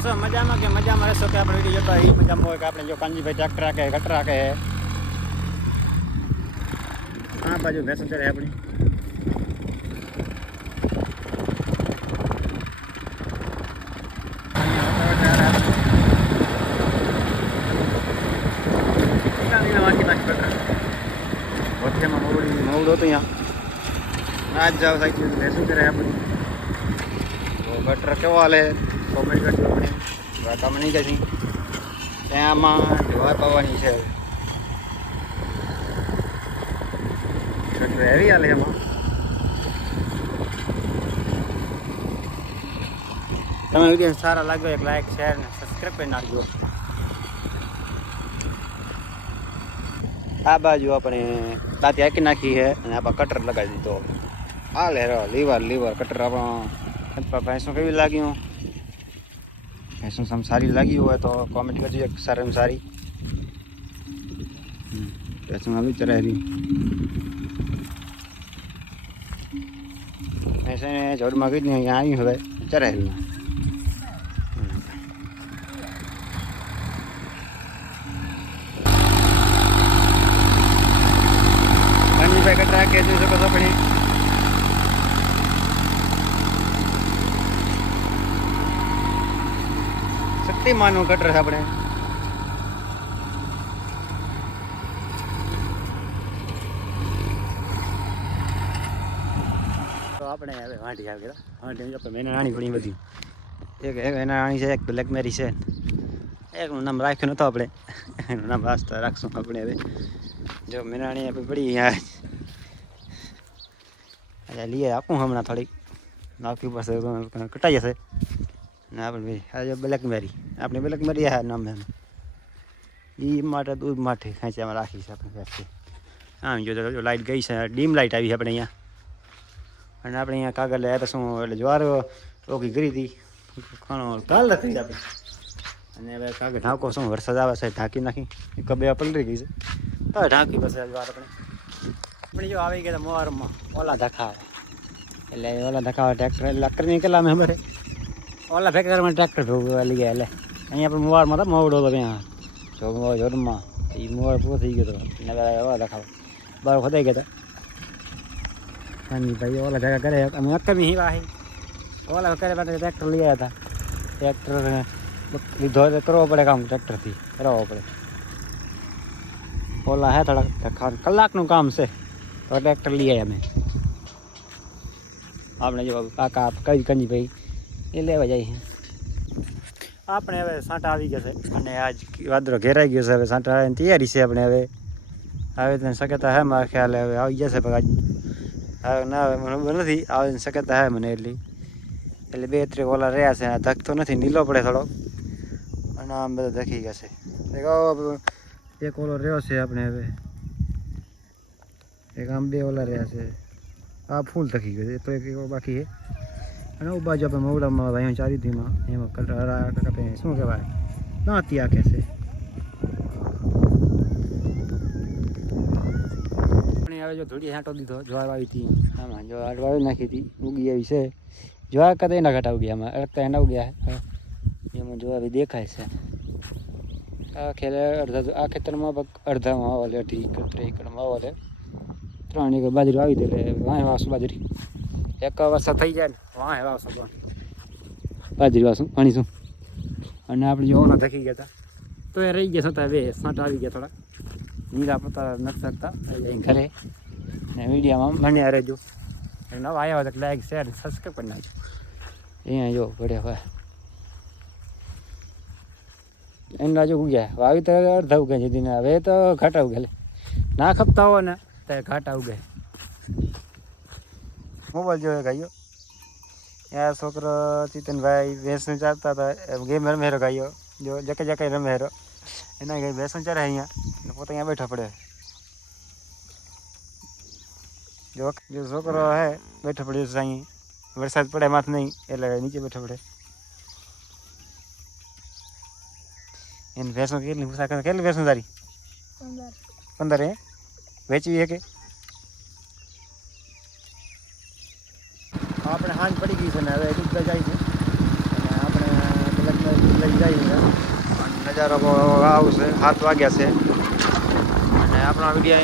છો મજામાં કે મજામાં રહેશો કે આપણે વિડીયો જોતા એ મજામાં હોય કે આપણે જો કાનજીભાઈ ટ્રેક્ટર રાખે ગટર રાખે આ બાજુ ભેંસો ચરે આપણી વચ્ચેમાં મવડી મવડો હતો અહીંયા આજ જાવ સાઈડ ભેંસો ચરે આપણી તો ગટર કેવો હાલે કોમેન્ટ કરજો આપણે. વાતામાં નહીં જશી ત્યાં આમાં જોવા પાવાની છે. એવી હાલે એમાં. તમે વીડિયો સારા લાગ્યો એક લાઈક શેર ને સબસ્ક્રાઈબ કરી નાખજો. આ બાજુ આપણે દાંતી હાકી નાખી છે અને આપણે કટર લગાવી દીધો. આ લે લીવર લીવર કટર આપણો. ભેંસો કેવી લાગ્યું? ભેંસો સમ સારી લાગી હોય તો કોમેન્ટ કરજો એક સારામાં સારી ભેંસો આવી ચરાયેલી ભેંસોને જોડમાં ગઈ ને અહીંયા આવી હવે ચરાયેલી ભાઈ કટરા કે જોઈ શકો છો પણ શક્તિમાનનું કટર છે આપણે? તો આપણે હવે વાંઢી આવી ગયા વાંઢી આપણે મેના બધી. એક એક એના છે એક બ્લેક મેરી છે. એકનું નામ રાખ્યું નતો આપણે. એનું નામ વાસ્તા રાખશું આપણે હવે. જો મેનાણી આપણે પડી અહીંયા લઈએ આપું હમણાં થોડીક. નાખી પડશે કટાઈ જશે. ને આપણે બ્લેક મેરી આપણે બ્લેક મેરી આ નામ એમ. એ માટે દૂધ માટે ખેંચામાં રાખી છે આપણે ઘરથી. આમ જો લાઇટ ગઈ છે, ડીમ લાઇટ આવી આપણે અહીંયા. અને આપણે અહીંયા કાગળ લઈ આવ્યા શું એટલે જવાર ઓકી કરી હતી. ખાણો કાલ નથી આપણે. અને હવે કાગળ ઢાંકો શું વરસાદ આવે છે, ઢાંકી નાખી. કબે પલરી ગઈ છે. તો ઢાંકી પછી જવાર આપણે. આપણે જો આવી ગયા મોરમાં ઓલા ધખાવે એટલે ઓલા ધખાવે ટ્રેક્ટર લાકડ નીકળ્યા કેટલા મેં ખબર ઓલા ફેક્ટરમાં ટ્રેક્ટર ભેગું લઈ ગયા એટલે અહીંયા પણ મોવારમાં તો મોવડો હતો ત્યાં જો જોરમાં એ મોવાડ પૂરો થઈ ગયો હતો ને હવે ઓલા ધખાવે બાર ખોદાઈ ગયા હતા અને ભાઈ ઓલા ભેગા કરે અમે અક્કમી હિવા હી ઓલા કરે માટે ટ્રેક્ટર લઈ આવ્યા હતા ટ્રેક્ટર લીધો તો કરવો પડે કામ ટ્રેક્ટરથી કરાવવો પડે ઓલા હે થોડાક ધક્કા કલાકનું કામ છે તો ટ્રેક્ટર લઈ આવ્યા અમે આપણે જો કાકા કઈ કંજી ભાઈ એ લેવા જાય છે આપણે હવે સાંટા આવી ગયા છે અને આજ વાદળો ઘેરાઈ ગયો છે હવે સાંટા આવવાની તૈયારી છે આપણે હવે આવે તેને શક્યતા હે મારા ખ્યાલે હવે આવી જશે પણ આજ હવે ના હવે મને ખબર નથી આવે શક્યતા હે મને એટલી એટલે બે ત્રણ ઓલા રહ્યા છે આ ધકતો નથી નીલો પડે થોડો અને આમ બધા ધકી ગયા છે એક ઓલો રહ્યો છે આપણે હવે એક આમ બે ઓલા રહ્યા છે આ ફૂલ થકી ગયો છે તો એક એવો બાકી છે અને ઊભા બાજુ આપણે મવડામાં ભાઈ ચારી ધીમાં. એમાં કલર શું કહેવાય? દાંતી આખે છે. હવે જો હાંટો દીધો જ્વાર આવી હતી. આમાં જો હાટ વાવી નાખી હતી. ઉગી આવી છે. જ્વાર કદાચ એના ઘટા ઉગ્યા આમાં. અડકતા એના ઉગ્યા. એમાં જો દેખાય છે. આ અડધા આ ખેતરમાં અડધામાં આવેલે અઢી એકર, ત્રણ એકરમાં આવેલે. ત્રણ એકર બાજરી આવી દે એટલે વાંહે બાજરી. એક વરસાદ થઈ જાય ને વાહ એવા પણ બાજરી વાસું પાણી શું? અને આપણે જો ઓલા થકી ગયા હતા. તો એ રહી ગયા છતાં બે સાંટ આવી ગયા થોડા. નીરા પતા નથી શકતા. ઘરે. ને મીડિયામાં બન્યા રહેજો. નવા આવ્યા હોય તો લાઈક શેર સબસ્ક્રાઈબ કરી નાખજો. અહીંયા જો પડ્યા હોય. એમના જો ઉગ્યા વાવી તો અડધા ઉગે ને હવે તો ઘાટા ઉગે ના ખપતા હોય ને તો ઘાટા ઉગે. મોબાઈલ જોયો ગાયો યા છોકરો ચિતનભાઈ ભેંસું ચાલતા હતા ગેમ રમેરો ગાયો જો જકે જકે રમેરો એના ગઈ ભેંસું ચરે અહીંયા ને પોતે અહીંયા બેઠો પડે જો જો છોકરો હે બેઠો પડ્યો છે અહીં વરસાદ પડે માથ નહીં એટલે નીચે બેઠો પડે એને ભેંસો કેટલી પૂછા કરે કેટલી ભેંસો તારી પંદર હે વેચવી હે કે ગઈ છે ને હવે દૂધ જાય છે. અને આપણે કલાક જાય છે. અને નજારો આવશે. સાત વાગ્યા છે. અને આપણા વીડિયો